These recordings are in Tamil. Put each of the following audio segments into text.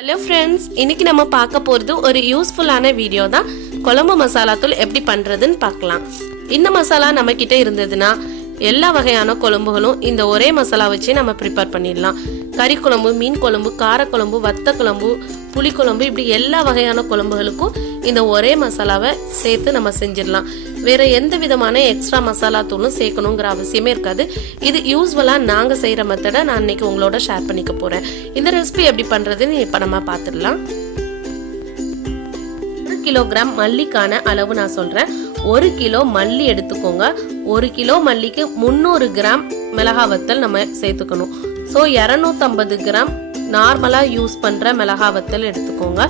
Hello friends, இன்னைக்கு நம்ம பார்க்க போறது ஒரு யூஸ்ஃபுல்லான வீடியோ தான். குழம்பு மசாலா தூள் எப்படி பண்றதுன்னு பார்க்கலாம். இந்த மசாலா நம்ம கிட்ட இருந்ததுன்னா எல்லா வகையான குழம்புகளும் இந்த ஒரே மசாலா வச்சு நம்ம ப்ரிப்பேர் பண்ணிடலாம். கறி குழம்பு, மீன் குழம்பு, கார குழம்பு, வத்த குழம்பு, புளி குழம்பு, இப்படி எல்லா வகையான குழம்புகளுக்கும் இந்த ஒரே மசாலாவை சேர்த்து நம்ம செஞ்சிடலாம். வேற எந்த விதமான எக்ஸ்ட்ரா மசாலா தூளும் சேர்க்கணுங்கிற அவசியமே இருக்காது. இது யூஸ்வலா நாங்க செய்யற மெத்தடை நான் இன்னைக்கு உங்களோட ஷேர் பண்ணிக்க போறேன். இந்த ரெசிபி எப்படி பண்றதுன்னு இப்ப நம்ம பார்த்துடலாம். 1 கிலோகிராம் மல்லிக்கான அளவு நான் சொல்றேன். 1 கிலோ மல்லி எடுத்துக்கோங்க. 1 கிலோ மல்லிக்கு 300 கிராம் மிளகா வத்தல் நம்ம சேர்த்துக்கணும். ஸோ 250 கிராம் நார்மலா யூஸ் பண்ற மிளகா வத்தல் எடுத்துக்கோங்க.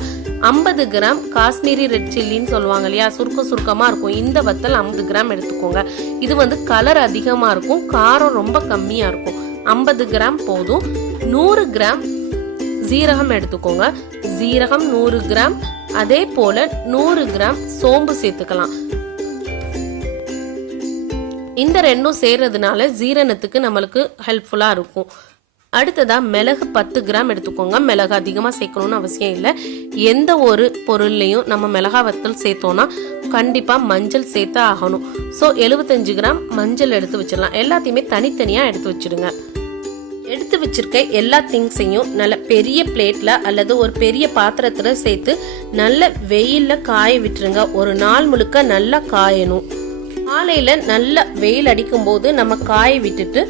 50 கிராம் காஷ்மீரி ரெட் சில்லின்னு சொல்லுவாங்க இல்லையா, சுருக்கமா இருக்கும். இந்த வத்தல் 50 கிராம் எடுத்துக்கோங்க. இது வந்து கலர் அதிகமா இருக்கும், காரம் ரொம்ப கம்மியா இருக்கும். 50 கிராம் போதும். 100 கிராம் ஜீரகம் எடுத்துக்கோங்க. ஜீரகம் 100 கிராம். அதே போல 100 கிராம் சோம்பு சேர்த்துக்கலாம். இந்த ரெண்டும் சேர்றதுனால ஜீரணத்துக்கு நம்மளுக்கு ஹெல்ப்ஃபுல்லா இருக்கும். அடுத்ததா மிளகு 10 கிராம் எடுத்துக்கோங்க. மிளகு அதிகமாக சேர்க்கணும்னு அவசியம் இல்லை. எந்த ஒரு பொருள்லையும் நம்ம மிளகா வத்தல் சேர்த்தோம்னா கண்டிப்பாக மஞ்சள் சேர்த்து ஆகணும். ஸோ 75 கிராம் மஞ்சள் எடுத்து வச்சிடலாம். எல்லாத்தையுமே தனித்தனியாக எடுத்து வச்சிடுங்க. எடுத்து வச்சிருக்க எல்லா திங்ஸையும் நல்ல பெரிய பிளேட்ல அல்லது ஒரு பெரிய பாத்திரத்துல சேர்த்து நல்ல வெயில்ல காய விட்டுருங்க. ஒரு நாள் முழுக்க நல்லா காயணும். காலையில நல்ல வெயில் அடிக்கும் போது நம்ம காய விட்டுட்டு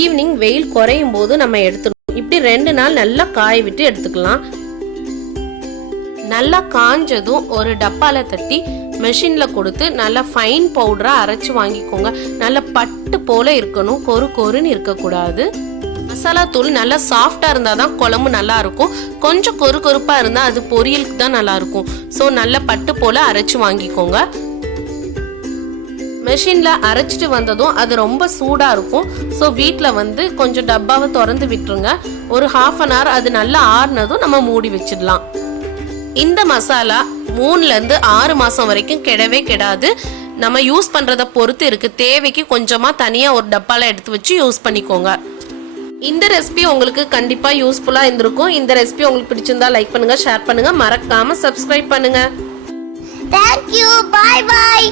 ஈவினிங் வெயில் குறையும் போது நம்ம எடுத்துக்கணும். இப்படி 2 நாள் நல்லா காய விட்டு எடுத்துக்கலாம். நல்லா காஞ்சதும் ஒரு டப்பால தட்டி மெஷின்ல கொடுத்து நல்லா ஃபைன் பவுடரா அரைச்சு வாங்கிக்கோங்க. நல்லா பட்டு போல இருக்கணும், கொருன்னு இருக்கக்கூடாது. மசாலா தூள் நல்லா சாஃப்டா இருந்தாதான் குழம்பு நல்லா இருக்கும். கொஞ்சம் கொருப்பா இருந்தா அது பொரியலுக்கு தான் நல்லா இருக்கும். ஸோ நல்லா பட்டு போல அரைச்சு வாங்கிக்கோங்க. மெஷின்ல அரைச்சிட்டு வந்ததும் அது ரொம்ப சூடா இருக்கும். ஸோ வீட்டில் வந்து கொஞ்சம் டப்பாவை திறந்து விட்டுருங்க. ஒரு 1/2 hour அது நல்லா ஆறுனதும் நம்ம மூடி வச்சிடலாம். இந்த மசாலா 3 to 6 மாசம் வரைக்கும் கெடவே கெடாது. நம்ம யூஸ் பண்றத பொறுத்து இருக்கு. தேவைக்கு கொஞ்சமா தனியா ஒரு டப்பால எடுத்து வச்சு யூஸ் பண்ணிக்கோங்க. இந்த ரெசிபி உங்களுக்கு கண்டிப்பா யூஸ்ஃபுல்லா இருந்திருக்கும். இந்த ரெசிபி உங்களுக்கு பிடிச்சிருந்தா லைக் பண்ணுங்க, ஷேர் பண்ணுங்க, மறக்காம சப்ஸ்கிரைப் பண்ணுங்க. Thank you. Bye bye.